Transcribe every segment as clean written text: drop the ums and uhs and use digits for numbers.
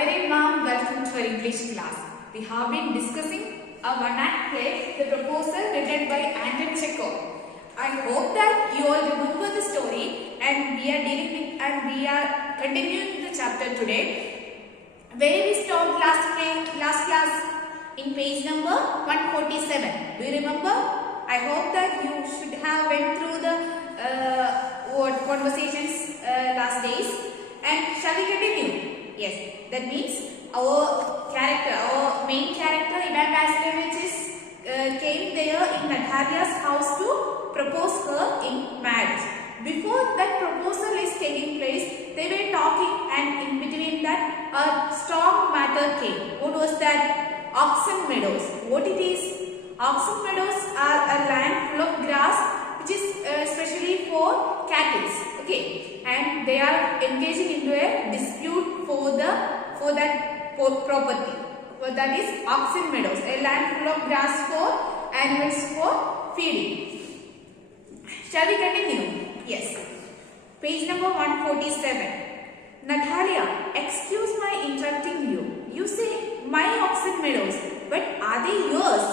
very warm welcome to our English class. We have been discussing a one-act play, The Proposal, written by Anton Chekhov. I hope that you all remember the story, and we are continuing the chapter today. Where we stopped last class in page number 147. Do you remember? I hope that you should have went through the conversations last days. And shall we continue? Yes, that means our main character Ivan Vasilevich came there in Natalia's house to propose her in marriage. Before that proposal is taking place, they were talking, and in between that a strong matter came. What was that? Oxen meadows. What it is? Oxen meadows are a land full of grass which is especially for cattle. Okay, and they are engaging into a dispute for that property. Well, that is oxen meadows, a land full of grass for animals for feeding. Shall we continue? Yes. Page number 147. Natalia, excuse my interrupting you. You say my oxen meadows, but are they yours?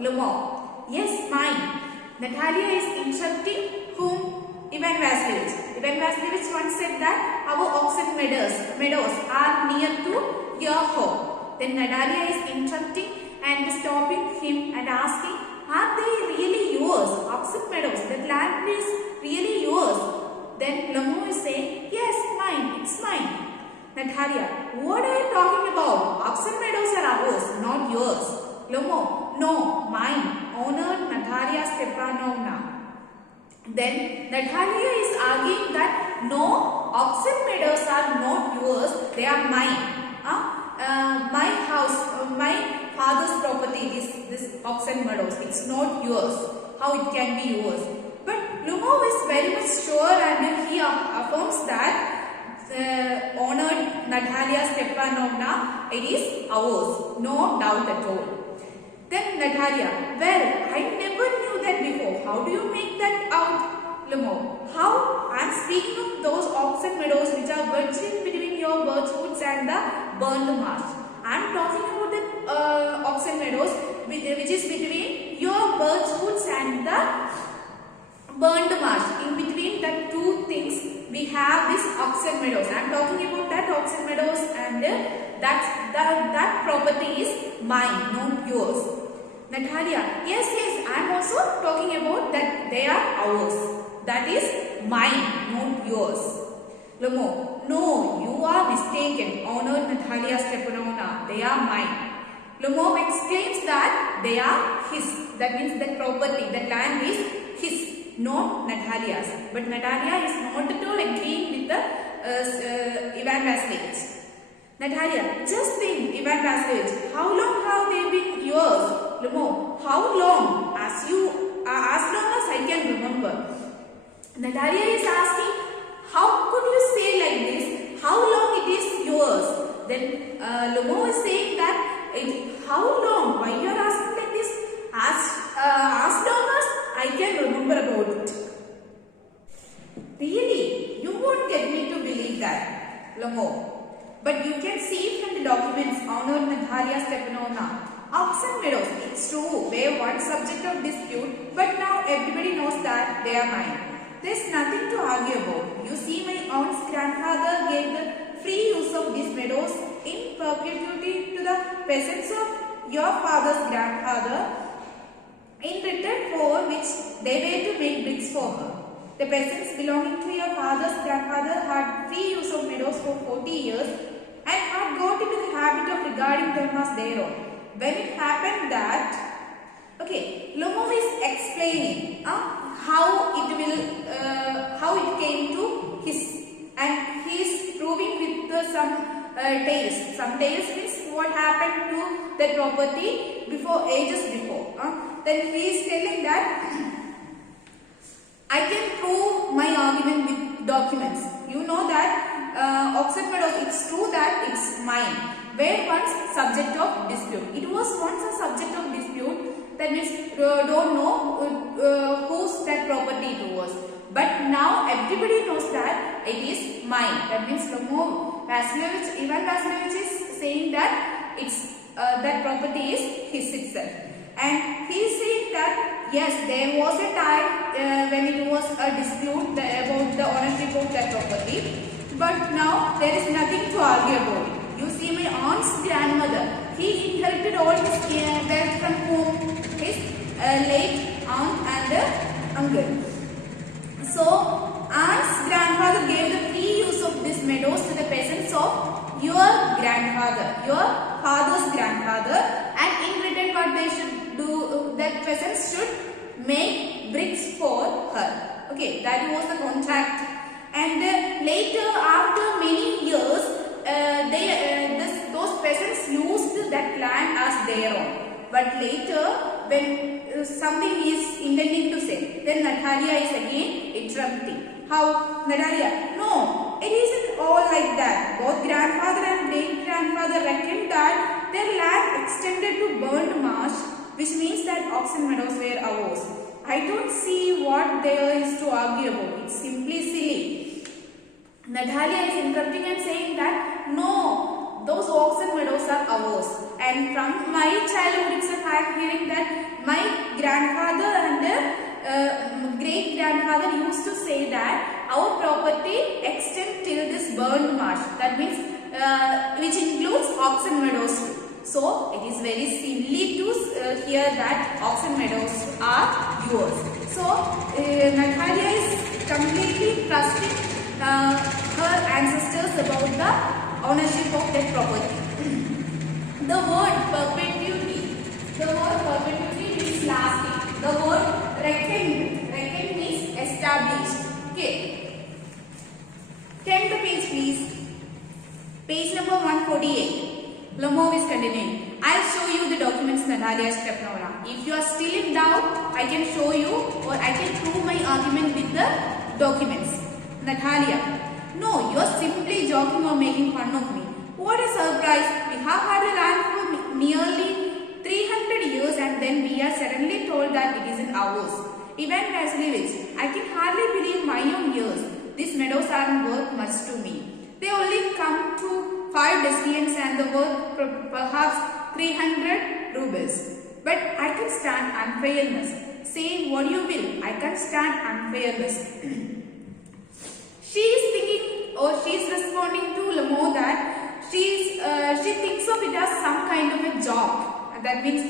Lomov. Yes, mine. Natalia is interrupting whom? Ivan Vasilevich. Ivan Vasilevich once said that our oxen meadows are near to your home. Then Natalia is interrupting and stopping him and asking, are they really yours? Oxen meadows, that land is really yours. Then Lomov is saying, yes, mine, it's mine. Natalia, what are you talking about? Oxen meadows are ours, not yours. Lomov, no, mine, honored Natalia Stepanovna. Then Natalia is arguing that no, oxen meadows are not yours, they are mine. My house, my father's property is this oxen meadows, it's not yours. How it can be yours? But Lomov is very much sure, and he affirms that honored Natalia Stepanovna, it is ours, no doubt at all. Then Natalia, well, I never knew that before. How do you make that out, Lomov? How? I am speaking of those oxen meadows which are wedged between your birchwoods and the burned marsh. I am talking about the oxen meadows which is between your birchwoods and the burned marsh. In between the two things, we have this oxen meadows. I am talking about that oxen meadows, and that property is mine, not yours. Natalia, yes, I am also talking about that they are ours. That is mine, not yours. Lomov, no, you are mistaken, honored Natalia Stepanovna. They are mine. Lomov exclaims that they are his. That means that property, that land is his, not Natalia's. But Natalia is not at all agreeing with the Ivan Vasilevich. Natalia, just think, Ivan Vasilevich, how long have they been yours? Lomov, how long? As long as I can remember. Natalia is asking, how could you say like this? How long it is yours? Then Lomov is saying that, how long? Why you are asking like this? As long as I can remember about it. Really? You won't get me to believe that, Lomov. But you can see from the documents, honored Natalia Stepanovna, oxen meadows, it's true, were one subject of dispute, but now everybody knows that they are mine. There's nothing to argue about. You see, my aunt's grandfather gave the free use of these meadows in perpetuity to the peasants of your father's grandfather, in return for which they were to make bricks for her. The peasants belonging to your father's grandfather had free use of meadows for 40 years and had got into the habit of regarding them as their own. When it happened that, okay, Lomov is explaining how it came to his, and he is proving with some tales. Some tales means what happened to that property ages before. Then he is telling that I can prove my argument with documents. You know that oxen meadows, it's true that it's mine, were once subject of dispute. It was once a subject of dispute, that means don't know whose that property it was. But now everybody knows that it is mine. That means Lomov Vasilevich, Ivan Vasilevich is saying that that property is his itself. And he is saying that yes, there was a time when it was a dispute about the ownership of that property, but now there is nothing to argue about it. You see, my aunt's grandmother, he inherited all his wealth from whom? His late aunt and uncle. So, aunt's grandfather gave the free use of these meadows to the peasants of your grandfather, your father's grandfather, and in return what they should do, that peasants should make bricks for her. Okay, that was the contract. And later, after many years, those peasants used that land as their own. But later, when something is intending to say, then Natalia is again interrupting. How? Natalia, no, it isn't all like that. Both grandfather and great grandfather reckoned that their land extended to burnt marsh, which means that oxen meadows were ours. I don't see what there is to argue about. It's simply silly. Natalia is interrupting and saying that no, those oxen meadows are ours. And from my childhood itself, I am hearing that my grandfather and great grandfather used to say that our property extends till this burned marsh. That means which includes oxen meadows too. So it is very silly to hear that oxen meadows are yours. So Natalia is completely trusting her ancestors about the ownership of that property. The word perpetuity means lasting. The word reckon means established. Okay. Turn the page please. Page number 148. Lomov is continuing. I'll show you the documents Natalia has kept now. If you are still in doubt, I can show you or I can prove my argument with the documents. Natalia, no, you are simply joking or making fun of me. What a surprise! We have had a land for nearly 300 years and then we are suddenly told that it isn't ours. Ivan Vasilievich, I can hardly believe my own ears. These meadows aren't worth much to me. They only come to 5 decisions and the worth perhaps 300 rubles. But I can stand unfairness. Say what you will, I can stand unfairness. She is thinking or she is responding to Lomov that she thinks of it as some kind of a joke. That means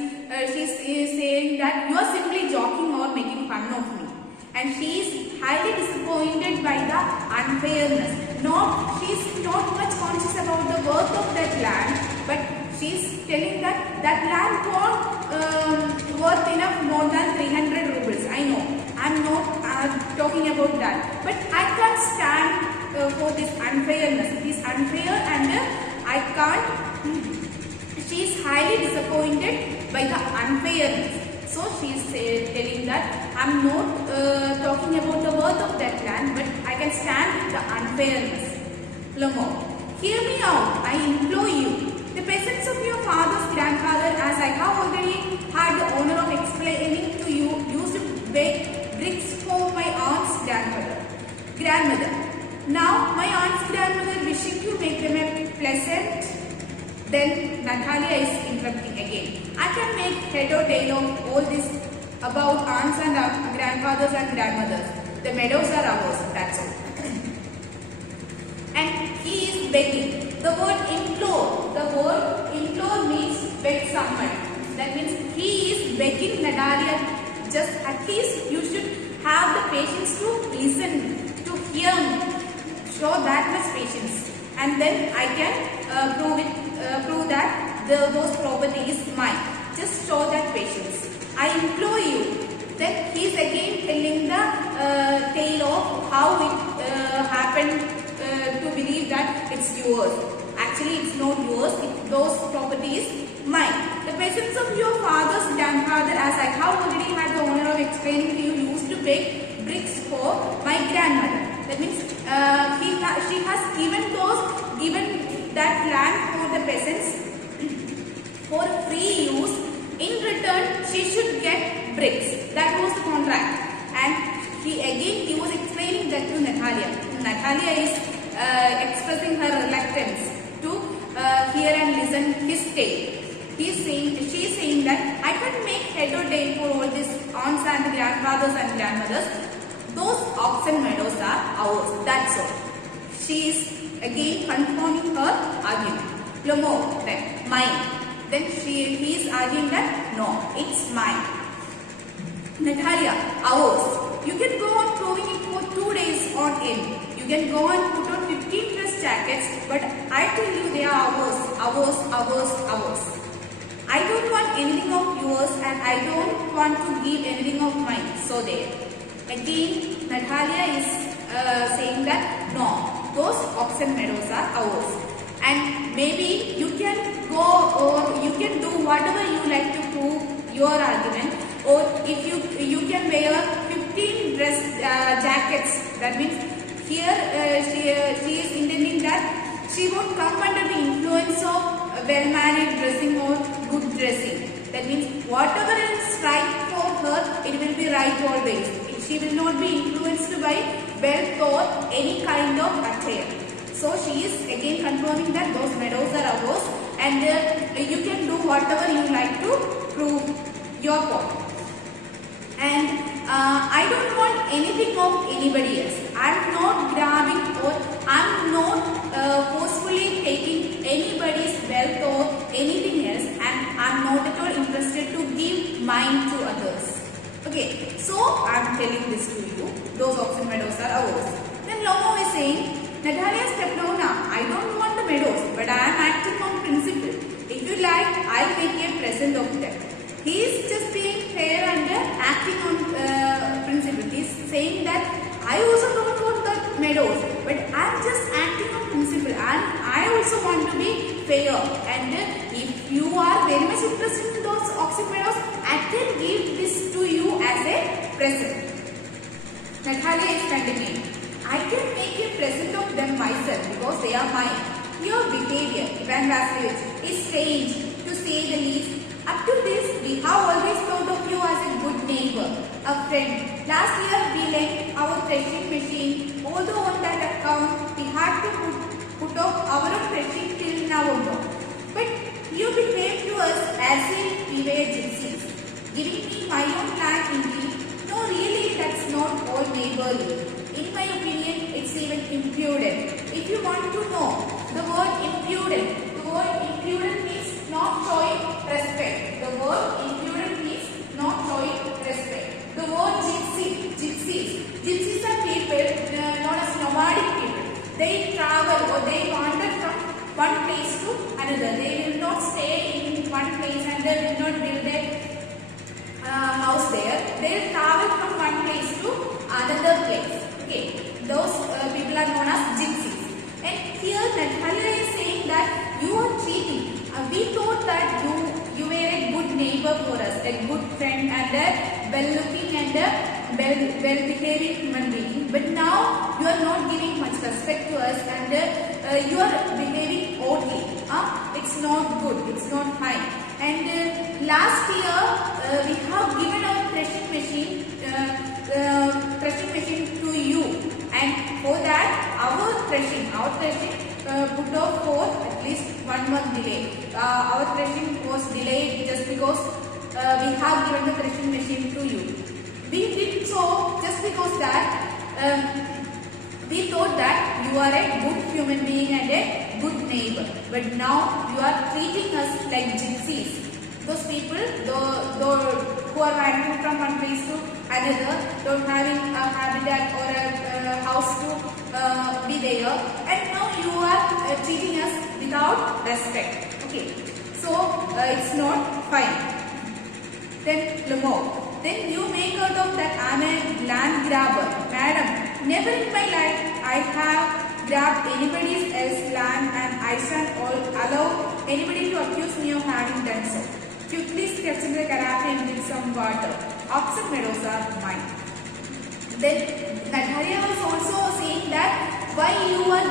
she is saying that you are simply joking or making fun of me. And she is highly disappointed by the unfairness. She is not much conscious about the worth of that land, but she is telling that that land won't worth enough more than 300 rubles. I know. I am not talking about that. But I can't stand for this unfairness. It is unfair and I can't. She is highly disappointed by the unfairness. So she is telling that I am not talking about the worth of that land, but I can stand the unfairness. Lomov, hear me out, I implore you. The peasants of your father's grandfather, as I have already had the honor of explaining to you, used to bake bricks for my aunt's grandmother. Now my aunt's grandmother wishing to make them a pleasant. Then Natalia is interrupting again. I can make head or tail of all this about aunts and grandfathers and grandmothers. The meadows are ours, that's all. And he is begging. The word implore means beg someone. That means he is begging Natalia, just at least you should have the patience to listen, to hear me. Show that much patience. And then I can prove that those property is mine. Just show that patience. I implore you. Then he is again telling the tale of how it happened to believe that it's yours. Actually, it's not yours. Those property is mine. The peasants of your father's grandfather, as I have already had the honor of explaining to you, used to bake bricks for my grandmother. That means she has given that land for the peasants for free use. In return, she should get bricks. That was the contract. And he was explaining that to Natalia. Natalia is expressing her reluctance to hear and listen listen his tale. She is saying that I can't make head or tail for all these aunts and grandfathers and grandmothers. Those oxen meadows are ours. That's all. She is again confirming her argument. Lomo, then mine. Then he is arguing that no, it's mine. Natalia, ours. You can go on proving it for 2 days on end. You can go and put on 15 dress jackets, but I tell you they are ours, ours, ours, ours. I don't want anything of yours and I don't want to give anything of mine. So there. Again, Natalia is saying that no, those oxen meadows are ours. And maybe you can go or you can do whatever you like to prove your argument. Or if you can wear 15 dress jackets. That means here she is intending that she won't come under the influence of well-mannered dressing or good dressing. That means whatever is right for her, it will be right always. She will not be influenced by wealth or any kind of attire. So she is again confirming that those meadows are ours and you can do whatever you like to prove your point. And I don't want anything of anybody else. I am not grabbing or I am not forcefully taking anybody's wealth or anything else, and I am not at all interested to give mine to others. Okay, so I am telling this to you. Those oxen meadows are ours. Then Lomo is saying, Natalia Stepnova, I don't want the meadows, but I am acting on principle. If you like, I will make a present of them. He is just being fair and acting on principle. He is saying that I also don't want the meadows, but I am just acting on principle and I also want to be fair. And if you are very much interested in those oxen meadows, I can give this to you as a present. Natalia is continuing. I can make a present of them myself because they are mine. Your behavior, Ivan Vasilievich, is strange to say the least. Up to this, we have always thought of you as a good neighbor, a friend. Last year, we lent our threshing machine. Although on that account, we had to put off our own threshing till November. But you behaved to us as if we were gypsies, giving me my own land indeed. No, really, that's not all neighborly. In my opinion, it's even impudent. If you want to know, the word impudent means not showing respect. The word impudent means not showing respect. The word gypsies are people known as nomadic people. They travel or they wander from one place to another. They will not stay in one place and they will not build a house there. They will travel from one place to another place. Okay, those people are known as gypsies. And here Natalia is saying that you are cheating. We thought that you were a good neighbor for us, a good friend and a well-looking and a well-behaving human being. But now you are not giving much respect to us and you are behaving oddly. It's not good, it's not fine. And last year we have given our threshing machine to you, and for that our threshing put off for at least 1 month delay. Our threshing was delayed just because we have given the threshing machine to you. We did so just because that we thought that you are a good human being and a good neighbor. But now you are treating us like gypsies. Those people, who are wandering from one place to another, don't having a habitat or a house to be there, and now you are treating us without respect. Okay, so it's not fine. Then Lomo, then you make out of that I am a land grabber. Madam, never in my life I have grabbed anybody's else land and I shall allow anybody to accuse me of having done so. Quickly steps into the carafe and dip some water. Oxen meadows are mine. Then Natalia was also saying that why you are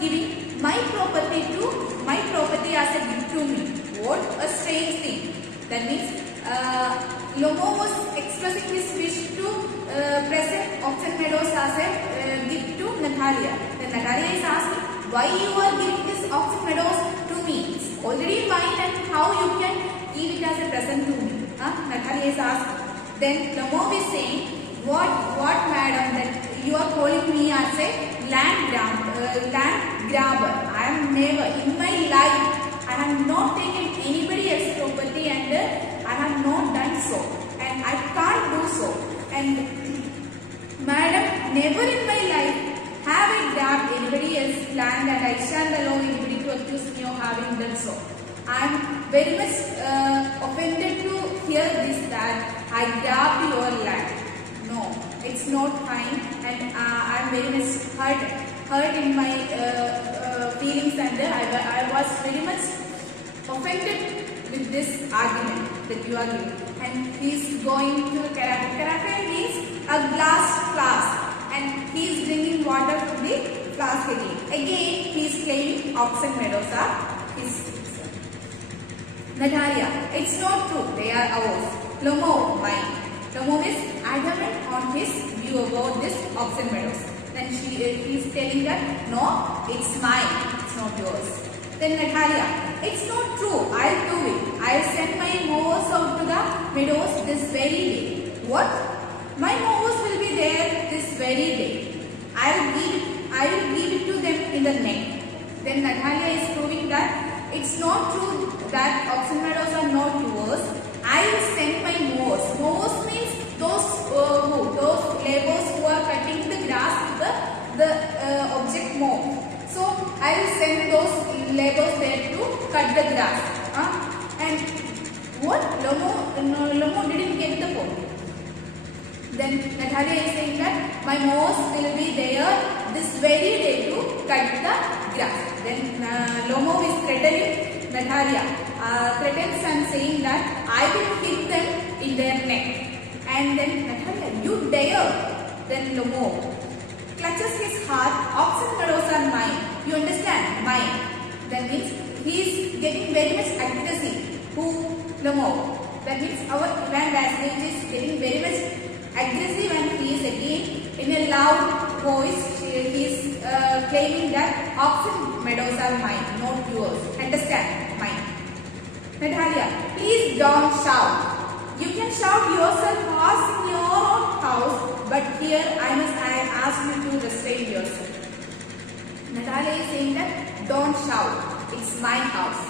giving my property as a gift to me. What a strange thing. That means Lomo was expressing his wish to present oxen meadows as a gift to Natalia. Then Natalia is asking why you are giving this oxen meadows to me. already mine, and how you can give it as a present to me? Natalia is asked. Then Lomov is saying, what madam, that you are calling me as a land grabber. I am never in my life, I have not taken anybody else's property, and I have not done so, and I can't do so. And madam, never in my life have I grabbed anybody else's land, and I stand alone anybody to accuse me of having done so. I am very much offended to hear this, that I grabbed your land. No, it's not fine, and I am very much hurt in my feelings, and I was very much offended with this argument that you are giving. And he is going to carafe. Carafe means a glass flask, and he is drinking water from the flask again. Again, he is claiming Oxen Meadows are his. Natalia, it's not true. They are ours. Lomov, mine. Lomov is adamant on his view about this Oxen Meadows. Then he is telling that no, it's mine. It's not yours. Then Natalia, it's not true. I'll do it. I'll send my mowers out to the meadows this very day. What? My mowers will be there this very day. I will give it to them in the neck. Then Natalia is proving that it's not true that Oxen Meadows are not yours. I will send my mowers. Mowers means those laborers who are cutting the grass to the object mow. So I will send those laborers there to cut the grass. And what? Lomo didn't get the point. Then Natalia is saying that my mowers will be there this very day to cut the grass. Then Lomo is threatening Natalia, threatens and saying that I will hit them in their neck. And then Natalia, you dare? Then Lomo clutches his heart. Oxen Meadows are mine. You understand? Mine. That means he is getting very much aggressive. Who? Lomo. That means our Ivan Vasilevich is getting very much aggressive, and he is again in a loud voice. He is claiming that Oxen Meadows are mine, not yours. Understand? Mine. Natalia, please don't shout. You can shout yourself as in your own house, but here I ask you to restrain yourself. Natalia is saying that don't shout. It's my house.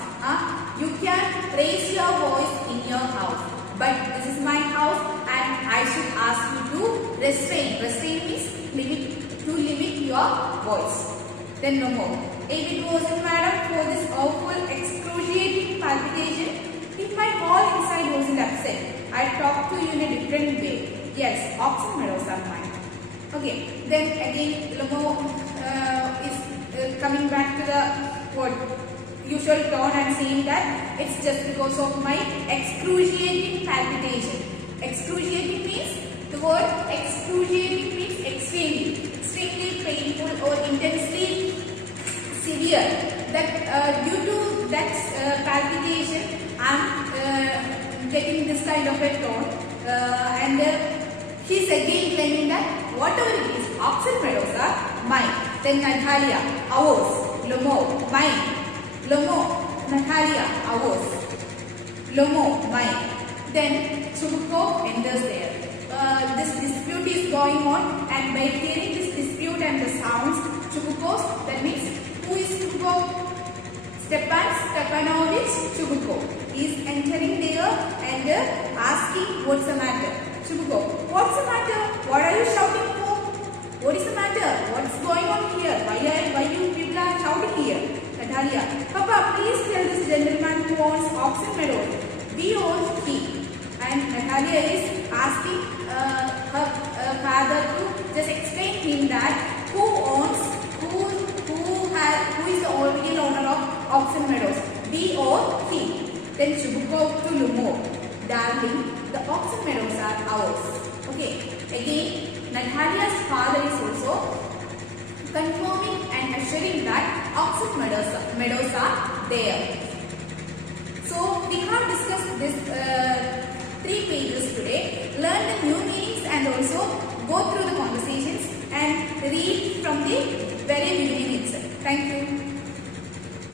You can raise your voice in your house, but this is my house, and I should ask you to restrain. Restrain means limit your voice. Then no more. If it wasn't, madam, for this awful excruciating palpitation, if my whole inside wasn't upset, I'd talk to you in a different way. Yes, Oxen Meadows are mine. Okay, then again Lomo is coming back to the usual tone and saying that it's just because of my excruciating palpitation. Excruciating means, the word excruciating means extremely painful or intensely severe. That due to that palpitation, I'm getting this kind of a tone, and he's again claiming that whatever it is, Oxen Meadows are mine. Then Natalia, ours. Lomo, mine. Lomo, Natalia, ours. Lomo, mine. Then Chubuko enters there. This dispute is going on, and by hearing this dispute and the sounds, Chubukos, that means who is Chubuko? Stepan Stepanovich Chubuko is entering there and asking what's the matter. Chubuko, what's the matter? What are you shouting for? What is the matter? What's going on here? Why you people are shouting here? Natalia, Papa, please tell this gentleman who owns Oxen Meadows. We own he. And Natalia is asking her father to just explain him that who is the original owner of Oxen Meadows. We or he. Then Chubuko to Lomo. Darling, the Oxen Meadows are ours. Okay. Again, Natalia's father is also confirming and assuring that Oxen Meadows are there. So we have discussed this 3 pages today. Learn the new meanings and also go through the conversations and read from the very beginning itself. Thank you.